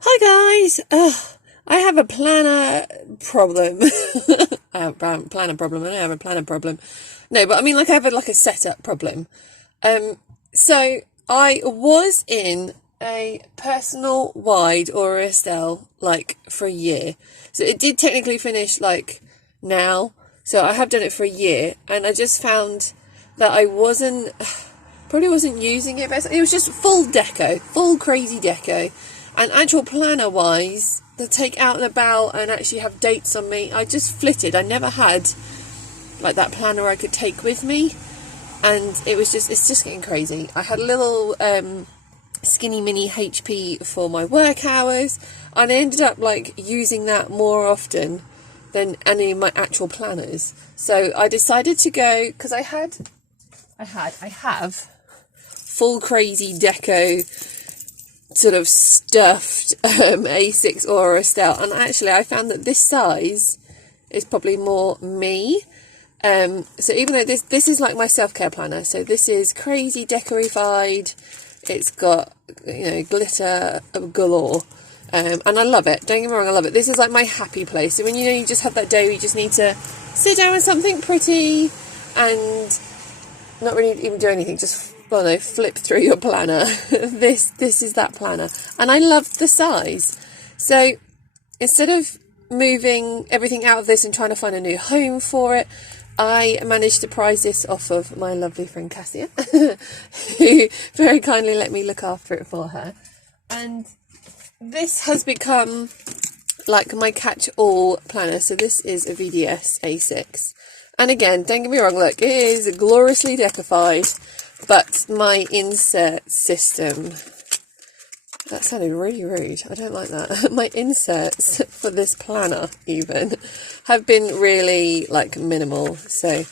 Hi guys. I have a planner problem. I have a planner problem and I have a planner problem. No, but I mean like I have a setup problem. So I was in a personal wide or Estelle for a year. So it did technically finish now. So I have done it for a year and I just found that I probably wasn't using it best. It was just full crazy deco. And actual planner wise, to take out and about and actually have dates on me, I just flitted. I never had that planner I could take with me. And it's just getting crazy. I had a little skinny mini HP for my work hours. And I ended up using that more often than any of my actual planners. So I decided to go, because I have full crazy deco sort of stuffed A6 or Estelle, and actually I found that this size is probably more me. So even though this is like my self-care planner, so this is crazy decorified, it's got glitter galore, and I love it, don't get me wrong, I love it. This is like my happy place. So when you just have that day where you just need to sit down with something pretty and not really even do anything, just flip through your planner. This is that planner, and I love the size. So instead of moving everything out of this and trying to find a new home for it, I managed to prize this off of my lovely friend Cassia, who very kindly let me look after it for her. And this has become my catch-all planner. So this is a VDS A6. And again, don't get me wrong, look, it is gloriously decorified, but my insert system, that sounded really rude, I don't like that. My inserts for this planner even have been really minimal. So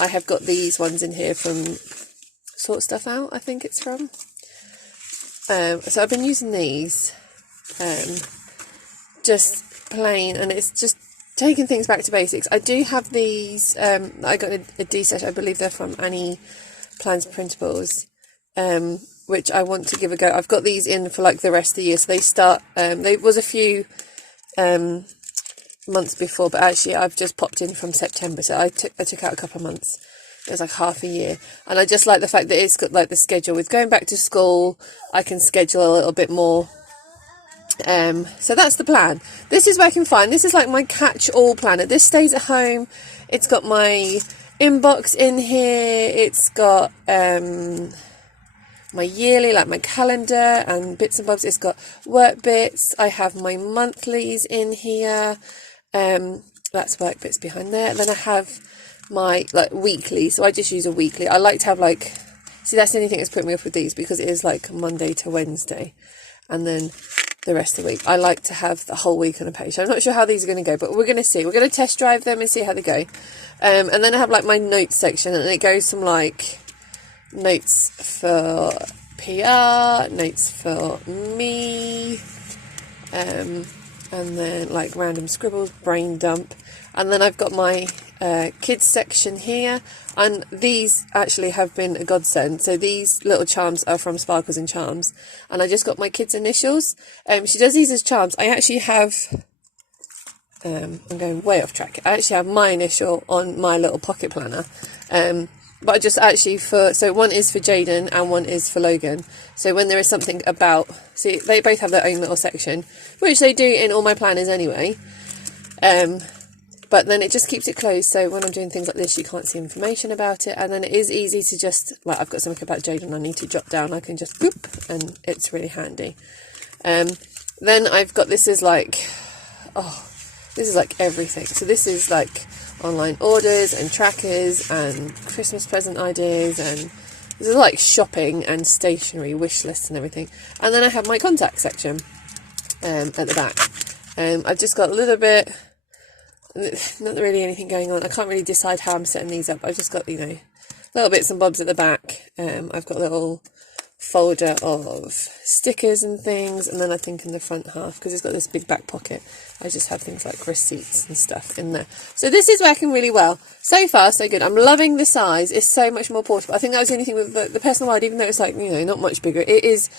I have got these ones in here from Sort Stuff Out, I think it's from. So I've been using these, just plain, and it's just taking things back to basics. I do have these, I got a D set, I believe they're from Annie Plans Printables, which I want to give a go. I've got these in for the rest of the year, so they start, there was a few months before, but actually I've just popped in from September, so I took out a couple of months. It was half a year, and I just like the fact that it's got the schedule with going back to school. I can schedule a little bit more. So that's the plan. This is working fine. This is my catch-all planner. This stays at home. It's got my inbox in here. It's got my yearly, my calendar and bits and bobs. It's got work bits. I have my monthlies in here. That's work bits behind there. Then I have my weekly. So I just use a weekly. I like to have see, that's the only thing that's put me off with these, because it is Monday to Wednesday, and then the rest of the week. I like to have the whole week on a page. I'm not sure how these are going to go, but we're going to see. We're going to test drive them and see how they go. And then I have my notes section, and it goes from notes for PR, notes for me, and then random scribbles, brain dump. And then I've got my kids section here, and these actually have been a godsend. So these little charms are from Sparkles and Charms, and I just got my kids' initials. She does these as charms. I actually have, I'm going way off track, I actually have my initial on my little pocket planner, but I just actually so one is for Jaden and one is for Logan. So when there is something about, see, they both have their own little section, which they do in all my planners anyway, but then it just keeps it closed, so when I'm doing things like this you can't see information about it. And then it is easy to just, I've got something about Jaden I need to jot down, I can just boop, and it's really handy. Then I've got, this is everything. So this is online orders and trackers and Christmas present ideas, and this is shopping and stationery wish lists and everything. And then I have my contact section at the back. I've just got a little bit, not really anything going on. I can't really decide how I'm setting these up. I've just got, little bits and bobs at the back. I've got a little folder of stickers and things, and then I think in the front half, because it's got this big back pocket, I just have things like receipts and stuff in there. So this is working really well. So far, so good. I'm loving the size. It's so much more portable. I think that was the only thing with the personal wide, even though it's not much bigger, it is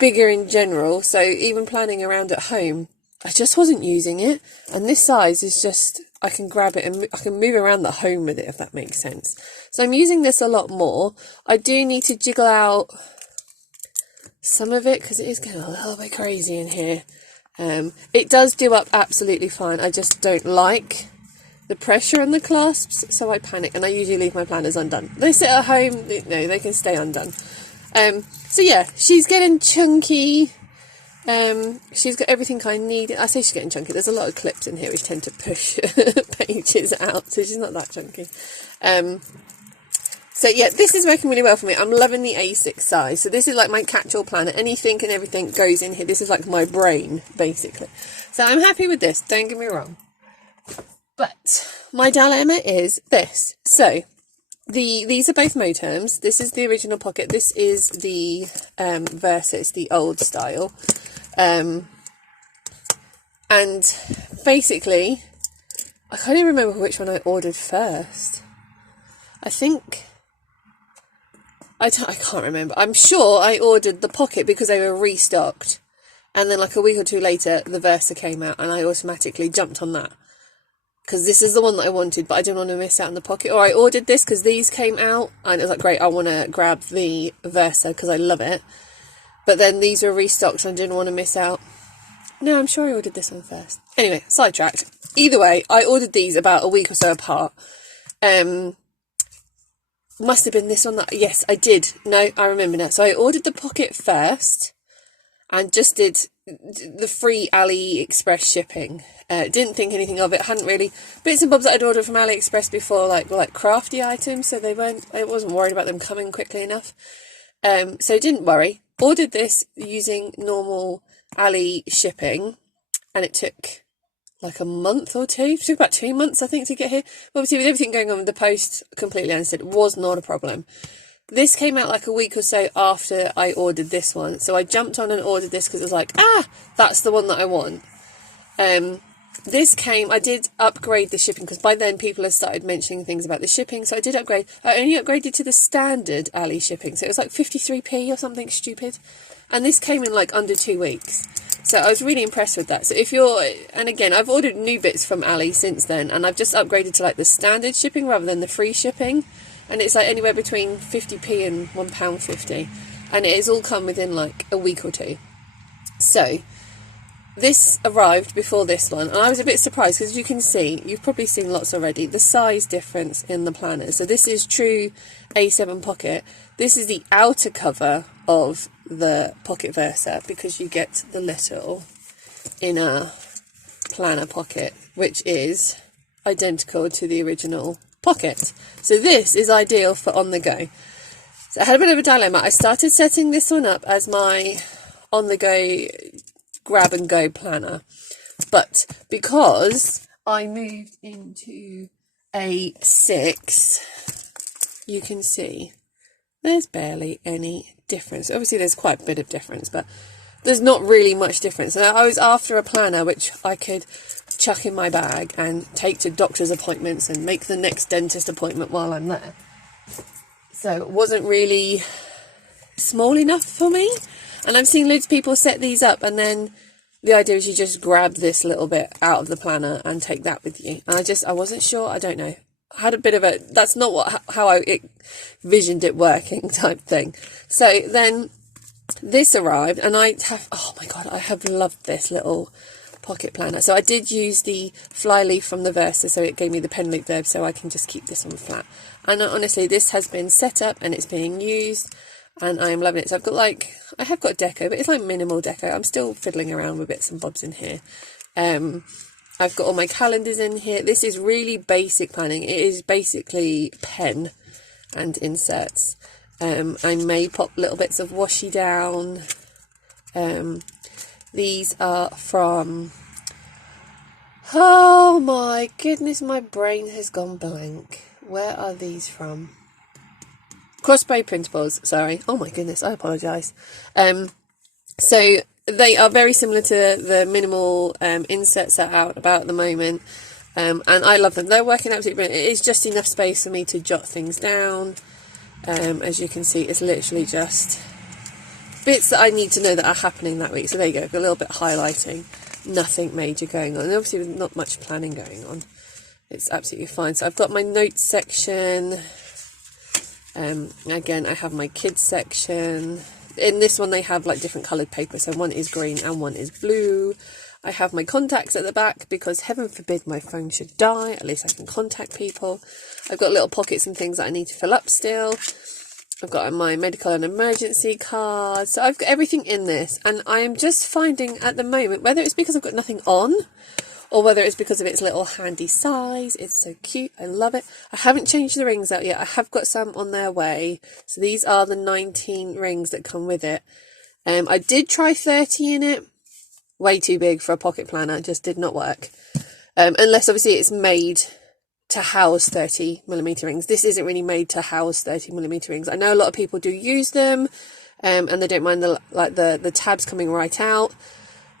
bigger in general, so even planning around at home, I just wasn't using it. And this size is just, I can grab it and I can move around the home with it, if that makes sense. So I'm using this a lot more. I do need to jiggle out some of it because it is getting a little bit crazy in here. It does do up absolutely fine. I just don't like the pressure on the clasps, so I panic and I usually leave my planners undone. They sit at home, no, they can stay undone. So yeah, she's getting chunky. She's got everything I need. I say she's getting chunky. There's a lot of clips in here which tend to push pages out, so she's not that chunky. So yeah, this is working really well for me. I'm loving the A6 size. So this is like my catch-all planner. Anything and everything goes in here. This is like my brain, basically. So I'm happy with this, don't get me wrong. But my dilemma is this. So these are both Moterms. This is the original pocket. This is the Versa. It's the old style. And basically, I can't even remember which one I ordered first. I think... I can't remember. I'm sure I ordered the pocket because they were restocked. And then like a week or two later, the Versa came out and I automatically jumped on that. Because this is the one that I wanted, but I didn't want to miss out on the pocket. Or I ordered this because these came out and it was like, great, I want to grab the Versa because I love it. But then these were restocked and I didn't want to miss out. No, I'm sure I ordered this one first. Anyway, sidetracked. Either way, I ordered these about a week or so apart. Must have been this one that... Yes, I did. No, I remember now. So I ordered the pocket first and just did the free AliExpress shipping. Didn't think anything of it. Hadn't really... Bits and bobs that I'd ordered from AliExpress before, like crafty items, so I wasn't worried about them coming quickly enough. So didn't worry. Ordered this using normal Ali shipping, and it took like a month or two. It took about 2 months, I think, to get here. Obviously, with everything going on with the post, completely understood. It was not a problem. This came out like a week or so after I ordered this one. So I jumped on and ordered this because it was like, that's the one that I want. This came, I did upgrade the shipping because by then people had started mentioning things about the shipping. So I did upgrade. I only upgraded to the standard Ali shipping. So it was like 53p or something stupid. And this came in like under 2 weeks. So I was really impressed with that. So if you're, and again, I've ordered new bits from Ali since then, and I've just upgraded to like the standard shipping rather than the free shipping. And it's like anywhere between 50p and £1.50. And it has all come within like a week or two. So this arrived before this one, and I was a bit surprised because, as you can see, you've probably seen lots already, the size difference in the planner. So this is true A7 pocket. This is the outer cover of the Pocket Versa because you get the little inner planner pocket, which is identical to the original pocket. So this is ideal for on the go. So I had a bit of a dilemma. I started setting this one up as my on the go grab and go planner, but because I moved into A6, you can see there's barely any difference. Obviously there's quite a bit of difference, but there's not really much difference. And I was after a planner which I could chuck in my bag and take to doctor's appointments and make the next dentist appointment while I'm there. So it wasn't really small enough for me. And I've seen loads of people set these up, and then the idea is you just grab this little bit out of the planner and take that with you. And I wasn't sure. I don't know. I had a bit of a, that's not how I visioned it working type thing. So then this arrived, and I have, oh my God, I have loved this little pocket planner. So I did use the fly leaf from the Versa, so it gave me the pen loop there, so I can just keep this one flat. And honestly, this has been set up and it's being used, and I am loving it. So I've got like, I have got deco, but it's like minimal deco. I'm still fiddling around with bits and bobs in here. I've got all my calendars in here. This is really basic planning. It is basically pen and inserts. I may pop little bits of washi down. These are from, oh my goodness, my brain has gone blank. Where are these from? Crossbow Printables, sorry. Oh my goodness, I apologise. So they are very similar to the minimal inserts that are out about at the moment. And I love them. They're working absolutely brilliant. It is just enough space for me to jot things down. As you can see, it's literally just bits that I need to know that are happening that week. So there you go, a little bit highlighting. Nothing major going on. And obviously not much planning going on. It's absolutely fine. So I've got my notes section. Again, I have my kids section. In this one they have like different coloured paper. So one is green and one is blue. I have my contacts at the back because heaven forbid my phone should die. At least I can contact people. I've got little pockets and things that I need to fill up still. I've got my medical and emergency cards. So I've got everything in this. And I am just finding at the moment, whether it's because I've got nothing on or whether it's because of its little handy size. It's so cute. I love it. I haven't changed the rings out yet. I have got some on their way. So these are the 19 rings that come with it. I did try 30 in it. Way too big for a pocket planner. It just did not work. Unless obviously it's made to house 30mm rings. This isn't really made to house 30mm rings. I know a lot of people do use them, and they don't mind the tabs coming right out.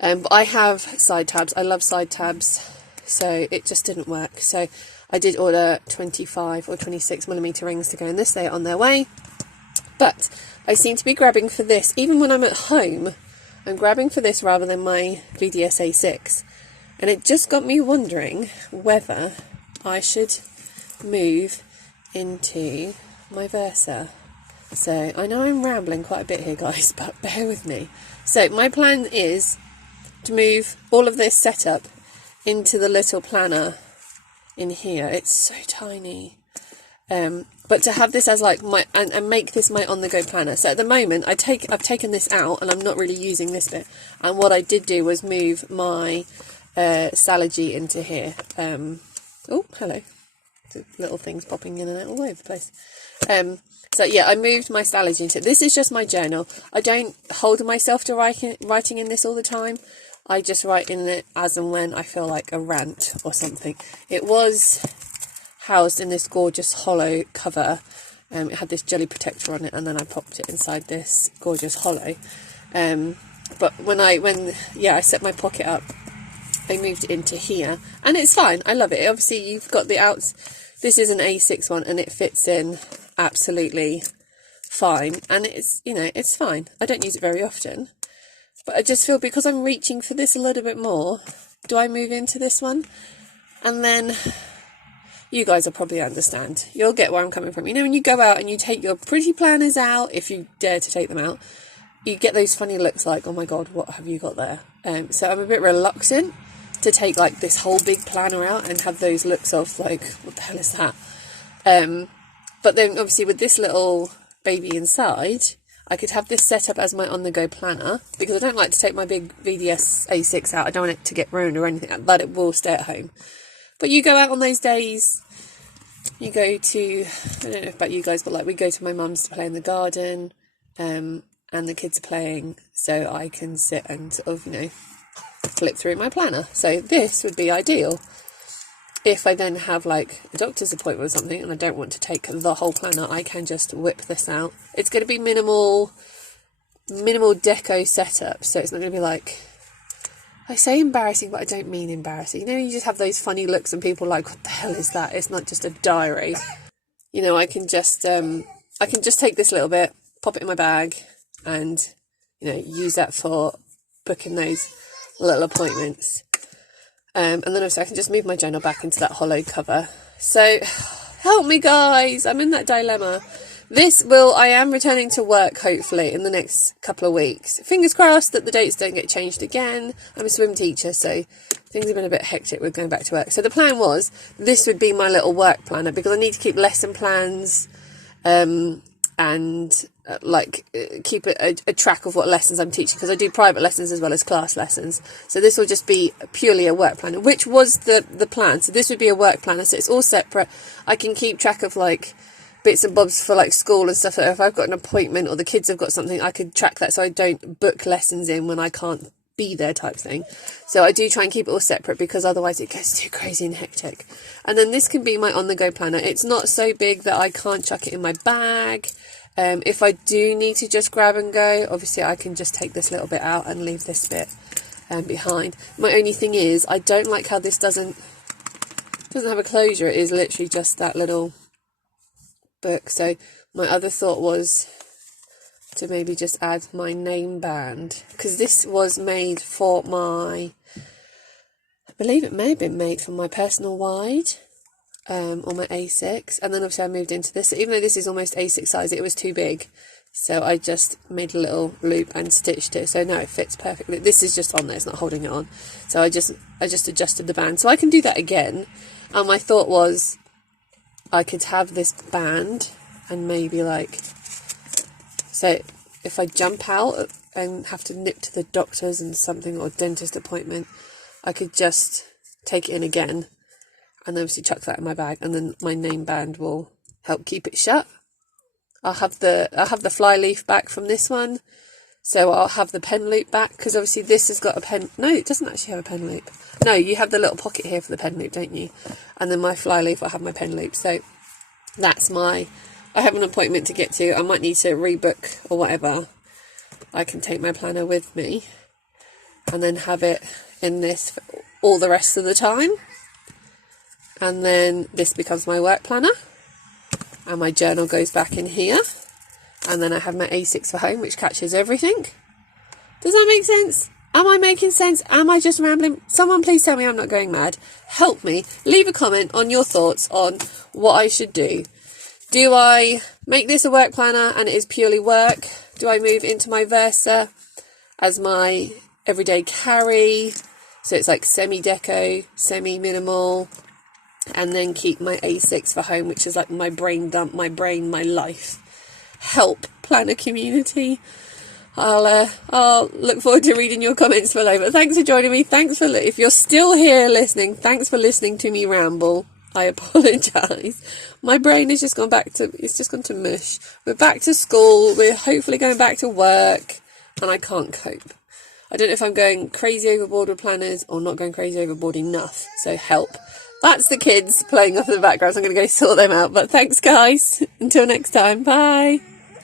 But I have side tabs. I love side tabs, so it just didn't work. So I did order 25 or 26mm rings to go in this. They are on their way. But I seem to be grabbing for this, even when I'm at home. I'm grabbing for this rather than my VDS A6. And it just got me wondering whether I should move into my Versa. So I know I'm rambling quite a bit here, guys, but bear with me. So my plan is to move all of this setup into the little planner in here. It's so tiny. But to have this as like my, and make this my on-the-go planner. So at the moment, I've taken this out and I'm not really using this bit. And what I did do was move my Salogy into here. Oh, hello. Little things popping in and out all over the place. So yeah, I moved my Salogy into it. This is just my journal. I don't hold myself to writing in this all the time. I just write in it as and when I feel like a rant or something. It was housed in this gorgeous hollow cover. It had this jelly protector on it, and then I popped it inside this gorgeous hollow. But when I set my pocket up, I moved it into here, and it's fine. I love it. Obviously, you've got the outs. This is an A6 one, and it fits in absolutely fine. And it's, you know, it's fine. I don't use it very often, but I just feel because I'm reaching for this a little bit more, do I move into this one? And then you guys will probably understand. You'll get where I'm coming from. You know, when you go out and you take your pretty planners out, if you dare to take them out, you get those funny looks like, oh my God, what have you got there? So I'm a bit reluctant to take like this whole big planner out and have those looks of like, what the hell is that? But then obviously with this little baby inside, I could have this set up as my on-the-go planner, because I don't like to take my big VDS A6 out. I don't want it to get ruined or anything like that. It will stay at home. But you go out on those days, you go to, I don't know about you guys, but like we go to my mum's to play in the garden, and the kids are playing, so I can sit and sort of, you know, flip through my planner. So this would be ideal. If I then have like a doctor's appointment or something and I don't want to take the whole planner, I can just whip this out. It's going to be minimal deco setup, so it's not going to be like, I say embarrassing, but I don't mean embarrassing. You know, you just have those funny looks and people are like, what the hell is that? It's not just a diary. You know, I can just take this little bit, pop it in my bag, and, you know, use that for booking those little appointments. And then obviously I can just move my journal back into that hollow cover. So, help me guys, I'm in that dilemma. I am returning to work hopefully in the next couple of weeks. Fingers crossed that the dates don't get changed again. I'm a swim teacher, so things have been a bit hectic with going back to work. So the plan was, this would be my little work planner, because I need to keep lesson plans, and keep a track of what lessons I'm teaching, because I do private lessons as well as class lessons. So this will just be purely a work planner, which was the plan. So this would be a work planner, so it's all separate. I can keep track of like bits and bobs for like school and stuff. If I've got an appointment or the kids have got something, I could track that so I don't book lessons in when I can't be there type thing. So I do try and keep it all separate, because otherwise it gets too crazy and hectic. And then this can be my on-the-go planner. It's not so big that I can't chuck it in my bag. If I do need to just grab and go, obviously I can just take this little bit out and leave this bit behind. My only thing is, I don't like how this doesn't have a closure. It is literally just that little book. So my other thought was to maybe just add my name band, because this was made for my, I believe it may have been made for my personal wide, or my A6, and then obviously I moved into this. So even though this is almost A6 size, it was too big, so I just made a little loop and stitched it, so now it fits perfectly. This is just on there, it's not holding it on, so I just adjusted the band, so I can do that again. And my thought was I could have this band and maybe like, so if I jump out and have to nip to the doctor's and something, or dentist appointment, I could just take it in again and obviously chuck that in my bag, and then my name band will help keep it shut. I'll have the fly leaf back from this one, so I'll have the pen loop back, because obviously this has got a pen. No, it doesn't actually have a pen loop. No, you have the little pocket here for the pen loop, don't you? And then my fly leaf will have my pen loop. So that's I have an appointment to get to. I might need to rebook or whatever. I can take my planner with me and then have it in this for all the rest of the time. And then this becomes my work planner, and my journal goes back in here, and then I have my A6 for home, which catches everything. Does that make sense? Am I making sense? Am I just rambling? Someone please tell me I'm not going mad. Help me. Leave a comment on your thoughts on what I should do. Do I make this a work planner and it is purely work? Do I move into my Versa as my everyday carry, so it's like semi-deco, semi-minimal, and then keep my A6 for home, which is like my brain dump, my brain, my life? Help, planner community. I'll look forward to reading your comments below. But thanks for joining me. If you're still here listening, thanks for listening to me ramble. I apologise. My brain has just gone to mush. We're back to school. We're hopefully going back to work, and I can't cope. I don't know if I'm going crazy overboard with planners or not going crazy overboard enough. So help. That's the kids playing off in the background. So I'm going to go sort them out. But thanks, guys. Until next time. Bye.